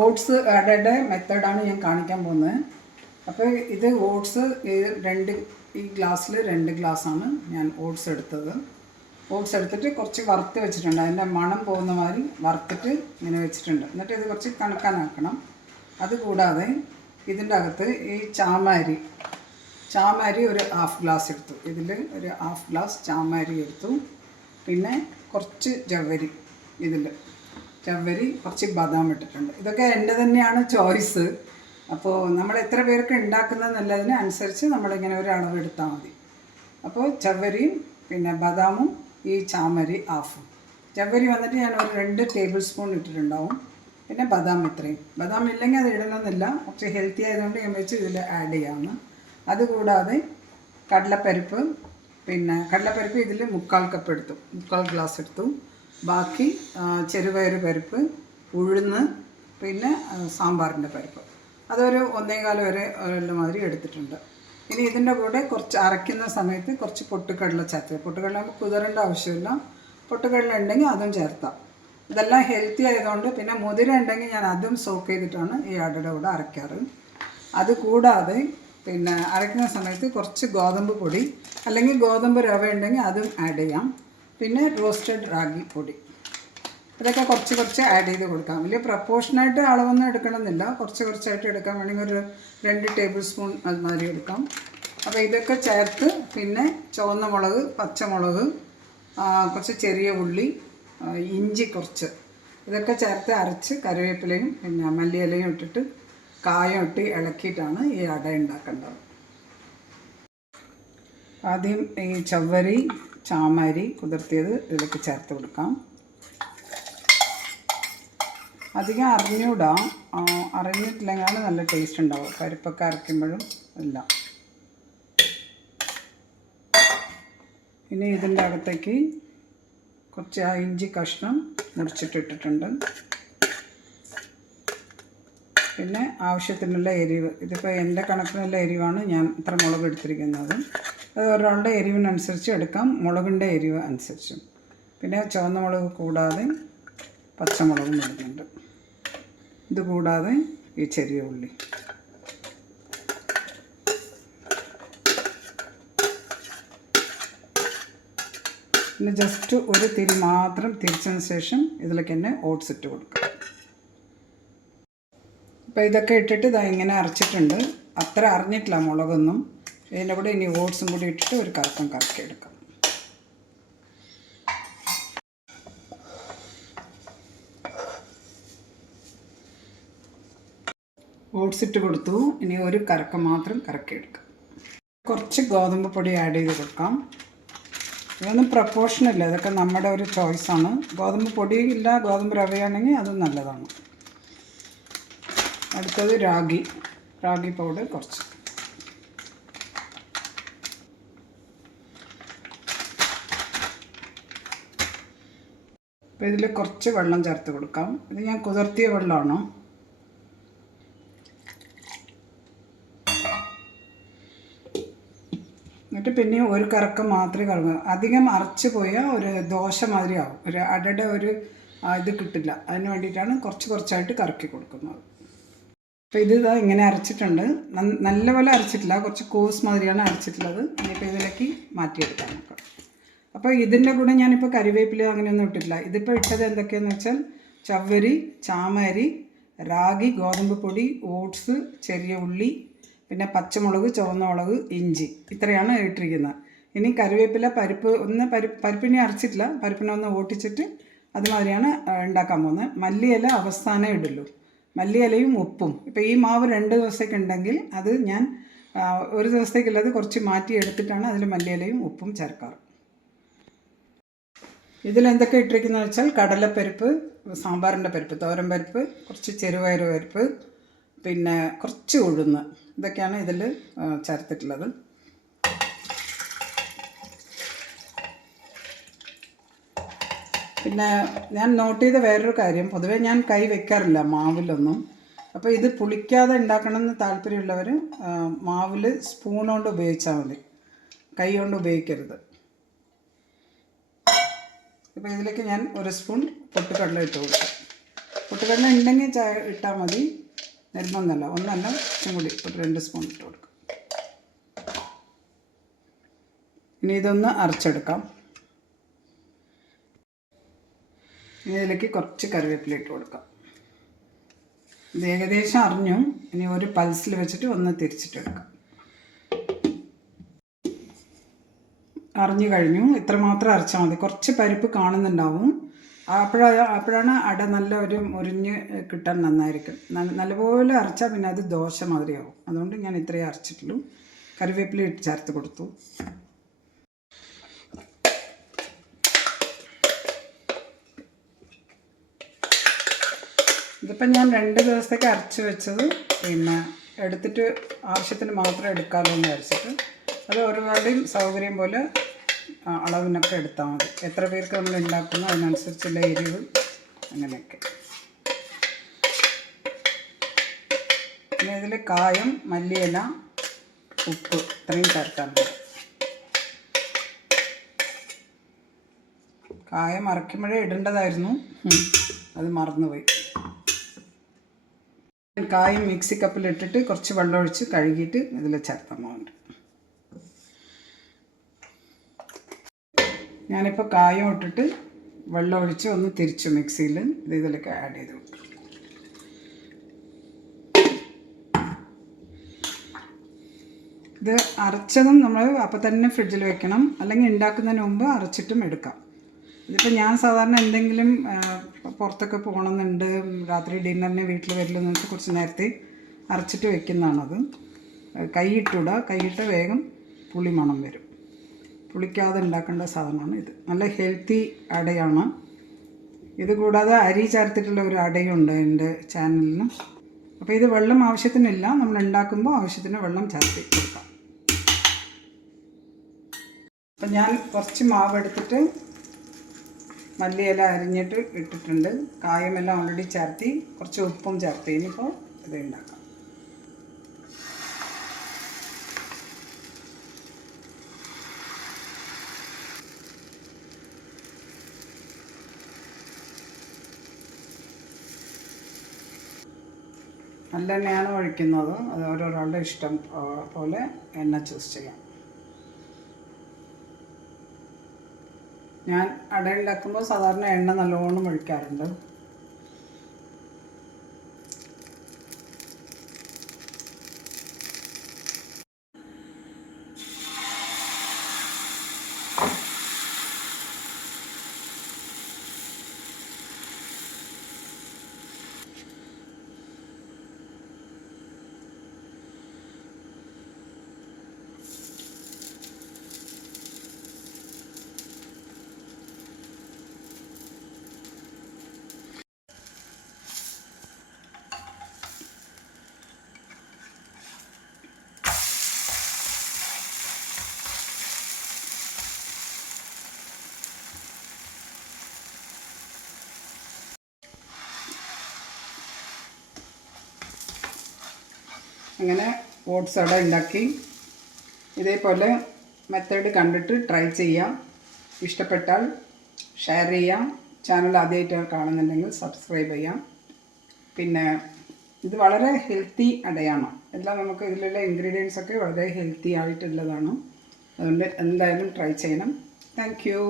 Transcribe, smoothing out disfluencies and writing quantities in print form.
Oats ആഡയുടെ മെത്തേഡാണ് ഞാൻ കാണിക്കാൻ പോകുന്നത്. അപ്പോൾ ഇത് ഓട്സ് ഈ ഗ്ലാസ്സിൽ 2 ഗ്ലാസ്സാണ് ഞാൻ ഓട്സ് എടുത്തത്. ഓട്സ് എടുത്തിട്ട് കുറച്ച് വറുത്ത് വെച്ചിട്ടുണ്ട്. അതിൻ്റെ മണം പോകുന്ന മാതിരി വറുത്തിട്ട് ഇങ്ങനെ വെച്ചിട്ടുണ്ട്. എന്നിട്ട് ഇത് കുറച്ച് കണക്കാനാക്കണം. അതുകൂടാതെ ഇതിൻ്റെ അകത്ത് ഈ ചാമരി ഒരു 1/2 ഗ്ലാസ് എടുത്തു. ഇതിൽ ഒരു 1/2 ഗ്ലാസ് ചാമരി എടുത്തു. പിന്നെ കുറച്ച് ജവ്വരി, കുറച്ച് ബദാം ഇട്ടിട്ടുണ്ട്. ഇതൊക്കെ എൻ്റെ തന്നെയാണ് ചോയ്സ്. അപ്പോൾ നമ്മൾ എത്ര പേർക്ക് ഉണ്ടാക്കുന്നതെന്നുള്ളതിന് അനുസരിച്ച് നമ്മളിങ്ങനെ ഒരു അളവ് എടുത്താൽ മതി. അപ്പോൾ ചവ്വരിയും പിന്നെ ബദാമും ഈ ചാമരി 1/2. ചവ്വരി വന്നിട്ട് ഞാൻ ഒരു 2 ടേബിൾ സ്പൂൺ ഇട്ടിട്ടുണ്ടാവും. പിന്നെ ബദാം ഇത്രയും. ബദാം ഇല്ലെങ്കിൽ അത് ഇടണമെന്നില്ല, കുറച്ച് ഹെൽത്തി ആയതുകൊണ്ട് ഞാൻ വെച്ച് ഇതിൽ ആഡ് ചെയ്യാമെന്ന്. അതുകൂടാതെ കടലപ്പരിപ്പ് ഇതിൽ 3/4 കപ്പ് എടുത്തു, 3/4 ഗ്ലാസ് എടുത്തു. ബാക്കി ചെറുപയർ പരിപ്പ്, ഉഴുന്ന്, പിന്നെ സാമ്പാറിൻ്റെ പരിപ്പ് അതൊരു 1/4 വരെ ഉള്ള മാതിരി എടുത്തിട്ടുണ്ട്. ഇനി ഇതിൻ്റെ കൂടെ കുറച്ച് അരയ്ക്കുന്ന സമയത്ത് കുറച്ച് പൊട്ടുകടല ചേർത്ത്. പൊട്ടുകടല കുതിരേണ്ട ആവശ്യമില്ല, പൊട്ടുകടല ഉണ്ടെങ്കിൽ അതും ചേർത്താം. ഇതെല്ലാം ഹെൽത്തി ആയതുകൊണ്ട്. പിന്നെ മുതിര ഉണ്ടെങ്കിൽ ഞാൻ അതും സോക്ക് ചെയ്തിട്ടാണ് ഈ അടയുടെ കൂടെ അരയ്ക്കാറ്. അതുകൂടാതെ പിന്നെ അരയ്ക്കുന്ന സമയത്ത് കുറച്ച് ഗോതമ്പ് പൊടി അല്ലെങ്കിൽ ഗോതമ്പ് റവ ഉണ്ടെങ്കിൽ അതും ആഡ് ചെയ്യാം. പിന്നെ റോസ്റ്റഡ് റാഗി പൊടി, ഇതൊക്കെ കുറച്ച് ആഡ് ചെയ്ത് കൊടുക്കാം. വലിയ പ്രപ്പോർഷനായിട്ട് അളവൊന്നും എടുക്കണമെന്നില്ല, കുറച്ചായിട്ട് എടുക്കാൻ വേണമെങ്കിൽ ഒരു 2 ടേബിൾ സ്പൂൺ അതുമാതിരി എടുക്കാം. അപ്പോൾ ഇതൊക്കെ ചേർത്ത് പിന്നെ ചുവന്ന മുളക്, പച്ചമുളക്, കുറച്ച് ചെറിയ ഉള്ളി, ഇഞ്ചി കുറച്ച്, ഇതൊക്കെ ചേർത്ത് അരച്ച് കറിവേപ്പിലയും പിന്നെ മല്ലിയിലയും ഇട്ടിട്ട് കായം ഇട്ട് ഇളക്കിയിട്ടാണ് ഈ അട ഉണ്ടാക്കേണ്ടത്. ആദ്യം ഈ ചവ്വരി, ചാമരി കുതിർത്തിയത് ഇതിലേക്ക് ചേർത്ത് കൊടുക്കാം. അധികം അറിഞ്ഞിട്ടില്ലെങ്കിലാണ് നല്ല ടേസ്റ്റ് ഉണ്ടാവും, പരിപ്പൊക്കെ അരയ്ക്കുമ്പോഴും എല്ലാം. ഇനി ഇതിൻ്റെ അകത്തേക്ക് കുറച്ച് ഇഞ്ചി കഷ്ണം മുറിച്ചിട്ടിട്ടുണ്ട്. പിന്നെ ആവശ്യത്തിനുള്ള എരിവ്, ഇതിപ്പോൾ എൻ്റെ കണക്കിനുള്ള എരിവാണ് ഞാൻ ഇത്ര മുളക് എടുത്തിരിക്കുന്നത്. അത് ഒരാളുടെ എരിവിനനുസരിച്ച് എടുക്കാം, മുളകിൻ്റെ എരിവ് അനുസരിച്ചും. പിന്നെ ചുവന്ന മുളക് കൂടാതെ പച്ചമുളകും ഇടുന്നുണ്ട്. ഇത് കൂടാതെ ഈ ചെറിയ ഉള്ളി. പിന്നെ ജസ്റ്റ് ഒരു തിരി മാത്രം തിരിച്ചതിന് ശേഷം ഇതിലേക്ക് തന്നെ ഓട്സ് ഇട്ട് കൊടുക്കുക. അപ്പോൾ ഇതൊക്കെ ഇട്ടിട്ട് ഇതാ ഇങ്ങനെ അരച്ചിട്ടുണ്ട്. അത്ര അറിഞ്ഞിട്ടില്ല മുളകൊന്നും. ഇതിൻ്റെ കൂടെ ഇനി ഓട്സും കൂടി ഇട്ടിട്ട് ഒരു കറക്കിയെടുക്കാം. ഓട്സ് ഇട്ട് കൊടുത്തു. ഇനി ഒരു കറക്കം മാത്രം കറക്കിയെടുക്കാം. കുറച്ച് ഗോതമ്പ് പൊടി ആഡ് ചെയ്ത് കൊടുക്കാം. ഇതൊന്നും പ്രപ്പോർഷനില്ല, ഇതൊക്കെ നമ്മുടെ ഒരു ചോയ്സാണ്. ഗോതമ്പ് പൊടിയില്ല, ഗോതമ്പ് റവയാണെങ്കിൽ അത് നല്ലതാണ്. അടുത്തത് റാഗി പൗഡർ കുറച്ച്. അപ്പോൾ ഇതിൽ കുറച്ച് വെള്ളം ചേർത്ത് കൊടുക്കാം. ഇത് ഞാൻ കുതിർത്തിയ വെള്ളമാണ്. എന്നിട്ട് പിന്നെ ഒരു കറക്കം മാത്രമേ കറങ്ങൂ. അധികം അരച്ച് പോയാൽ ഒരു ദോശ മാതിരി ആവും, ഒരു അടയുടെ ഒരു ഇത് കിട്ടില്ല. അതിന് വേണ്ടിയിട്ടാണ് കുറച്ചായിട്ട് കറക്കി കൊടുക്കുന്നത്. അപ്പോൾ ഇത് ഇങ്ങനെ അരച്ചിട്ടുണ്ട്. നല്ലപോലെ അരച്ചിട്ടില്ല, കുറച്ച് കോഴ്സ് മാതിരിയാണ് അരച്ചിട്ടുള്ളത്. ഇനിയിപ്പോൾ ഇതിലേക്ക് മാറ്റിയെടുക്കാം നമുക്ക്. അപ്പോൾ ഇതിൻ്റെ കൂടെ ഞാനിപ്പോൾ കരിവേപ്പില അങ്ങനെയൊന്നും ഇട്ടിട്ടില്ല. ഇതിപ്പോൾ ഇട്ടത് എന്തൊക്കെയാണെന്ന് വെച്ചാൽ ചവ്വരി, ചാമരി, റാഗി, ഗോതമ്പ് പൊടി, ഓട്സ്, ചെറിയ ഉള്ളി, പിന്നെ പച്ചമുളക്, ചുവന്ന മുളക്, ഇഞ്ചി, ഇത്രയാണ് ഇട്ടിരിക്കുന്നത്. ഇനി കരിവേപ്പില, പരിപ്പിനെ അരച്ചിട്ടില്ല, പരിപ്പിനെ ഒന്ന് ഓട്ടിച്ചിട്ട് അതുമാതിരിയാണ് ഉണ്ടാക്കാൻ പോകുന്നത്. മല്ലിയില അവസാനം ഇടുള്ളൂ, മല്ലിയിലയും ഉപ്പും. ഇപ്പോൾ ഈ മാവ് 2 ദിവസത്തേക്ക് ഉണ്ടെങ്കിൽ അത് ഞാൻ ഒരു ദിവസത്തേക്കുള്ളത് കുറച്ച് മാറ്റി എടുത്തിട്ടാണ് അതിൽ മല്ലിയിലയും ഉപ്പും ചേർക്കാറ്. ഇതിലെന്തൊക്കെ ഇട്ടിരിക്കുന്നത് വെച്ചാൽ കടലപ്പരിപ്പ്, സാമ്പാറിൻ്റെ പരിപ്പ്, തോരൻ പരിപ്പ്, കുറച്ച് ചെറുപയർ പരിപ്പ്, പിന്നെ കുറച്ച് ഉഴുന്ന്, ഇതൊക്കെയാണ് ഇതിൽ ചേർത്തിട്ടുള്ളത്. പിന്നെ ഞാൻ നോട്ട് ചെയ്ത വേറൊരു കാര്യം, പൊതുവേ ഞാൻ കൈ വെക്കാറില്ല മാവിലൊന്നും. അപ്പോൾ ഇത് പുളിക്കാതെ ഉണ്ടാക്കണമെന്ന് താല്പര്യമുള്ളവർ മാവിൽ സ്പൂൺ കൊണ്ട് ഉപയോഗിച്ചാൽ മതി, കൈ കൊണ്ട് ഉപയോഗിക്കരുത്. ഇപ്പോൾ ഇതിലേക്ക് ഞാൻ 1 സ്പൂൺ പൊട്ടുകടല ഇട്ട് കൊടുക്കാം. പൊട്ടുകടല ഉണ്ടെങ്കിൽ ഇട്ടാൽ മതി, നിർബന്ധമല്ല. ഒന്നല്ല, കുറച്ചും കൂടി ഒരു 2 സ്പൂൺ ഇട്ട് കൊടുക്കാം. ഇനി ഇതൊന്ന് അരച്ചെടുക്കാം. ഇനി ഇതിലേക്ക് കുറച്ച് കറിവേപ്പില ഇട്ട് കൊടുക്കാം. ഇത് ഏകദേശം അരിഞ്ഞു. ഇനി ഒരു പൾസിൽ വെച്ചിട്ട് ഒന്ന് തിരിച്ചിട്ടെടുക്കാം. അരിഞ്ഞു കഴിഞ്ഞു. ഇത്ര മാത്രം അരച്ചാൽ മതി. കുറച്ച് പരിപ്പ് കാണുന്നുണ്ടാവും. അപ്പോഴാണ് അട നല്ല ഒരു മുരിഞ്ഞ് കിട്ടാൻ നന്നായിരിക്കും. നല്ലപോലെ അരച്ചാൽ പിന്നെ അത് ദോശ മാതിരിയാവും. അതുകൊണ്ട് ഞാൻ ഇത്രയേ അരച്ചിട്ടുള്ളൂ. കറിവേപ്പില ഇട്ട് ചേർത്ത് കൊടുത്തു. ഇതിപ്പം ഞാൻ 2 ദിവസത്തേക്ക് അരച്ച് വെച്ചത് പിന്നെ എടുത്തിട്ട് ആവശ്യത്തിന് മാത്രം എടുക്കാമല്ലോ എന്ന് വിചാരിച്ചിട്ട്. അത് ഓരോരുടെയും സൗകര്യം പോലെ അളവിനൊക്കെ എടുത്താൽ മതി. എത്ര പേർക്ക് നമ്മൾ ഉണ്ടാക്കുന്നു അതിനനുസരിച്ചുള്ള എരിവ് അങ്ങനെയൊക്കെ. പിന്നെ ഇതിൽ കായം, മല്ലിയില, ഉപ്പ് ഇത്രയും ചേർക്കാൻ മതി. കായം അരയ്ക്കുമ്പോഴേ ഇടേണ്ടതായിരുന്നു, അത് മറന്നുപോയി. കായം മിക്സി കപ്പിലിട്ടിട്ട് കുറച്ച് വെള്ളം ഒഴിച്ച് കഴുകിയിട്ട് ഇതിൽ ചേർത്തുന്നുണ്ട്. ഞാനിപ്പോൾ കായം ഇട്ടിട്ട് വെള്ളം ഒഴിച്ച് ഒന്ന് തിരിച്ചു മിക്സിയിൽ ഇതിലേക്ക് ആഡ് ചെയ്ത് കൊടുക്കും. ഇത് അരച്ചതും നമ്മൾ അപ്പം തന്നെ ഫ്രിഡ്ജിൽ വെക്കണം, അല്ലെങ്കിൽ ഉണ്ടാക്കുന്നതിന് മുമ്പ് അരച്ചിട്ടും എടുക്കാം. ഇതിപ്പോൾ ഞാൻ സാധാരണ എന്തെങ്കിലും പുറത്തൊക്കെ പോകണമെന്നുണ്ട്, രാത്രി ഡിന്നറിന് വീട്ടിൽ വരില്ലെന്ന് വെച്ചാൽ കുറച്ച് നേരത്തെ അരച്ചിട്ട് വെക്കുന്നതാണത്. കൈയിട്ടൂടാ, കൈയിട്ട വേഗം പുളി മണം വരും. പുളിക്കാതെ ഉണ്ടാക്കേണ്ട സാധനമാണ് ഇത്. നല്ല ഹെൽത്തി അടയാണ്. ഇത് കൂടാതെ അരി ചേർത്തിട്ടുള്ള ഒരു അടയുണ്ട് എൻ്റെ ചാനലിന്. അപ്പോൾ ഇത് വെള്ളം ആവശ്യത്തിനില്ല, നമ്മൾ ഉണ്ടാക്കുമ്പോൾ ആവശ്യത്തിന് വെള്ളം ചേർത്ത് കൊടുക്കാം. അപ്പം ഞാൻ കുറച്ച് മാവ് എടുത്തിട്ട് മല്ലിയില അരിഞ്ഞിട്ട് ഇട്ടിട്ടുണ്ട്. കായമെല്ലാം ഓൾറെഡി ചേർത്തി, കുറച്ച് ഉപ്പും ചേർത്ത്. ഇനിയിപ്പോൾ ഇത് ഉണ്ടാക്കാം. നല്ല എണ്ണയാണ് ഒഴിക്കുന്നത്. അത് ഓരോരാളുടെ ഇഷ്ടം പോലെ എണ്ണ ചൂസ് ചെയ്യാം. ഞാൻ അട ഉണ്ടാക്കുമ്പോൾ സാധാരണ എണ്ണ നല്ലോണം ഒഴിക്കാറുണ്ട്. അങ്ങനെ ഓട്സ് അട ഉണ്ടാക്കി. ഇതേപോലെ മെത്തേഡ് കണ്ടിട്ട് ട്രൈ ചെയ്യാം. ഇഷ്ടപ്പെട്ടാൽ ഷെയർ ചെയ്യാം. ചാനൽ ആദ്യമായിട്ട് കാണുന്നുണ്ടെങ്കിൽ സബ്സ്ക്രൈബ് ചെയ്യാം. പിന്നെ ഇത് വളരെ ഹെൽത്തി അടയാണ്. എല്ലാം നമുക്ക് ഇതിലുള്ള ഇൻഗ്രീഡിയൻസ് ഒക്കെ വളരെ ഹെൽത്തി ആയിട്ടുള്ളതാണ്. അതുകൊണ്ട് എന്തായാലും ട്രൈ ചെയ്യണം. Thank you.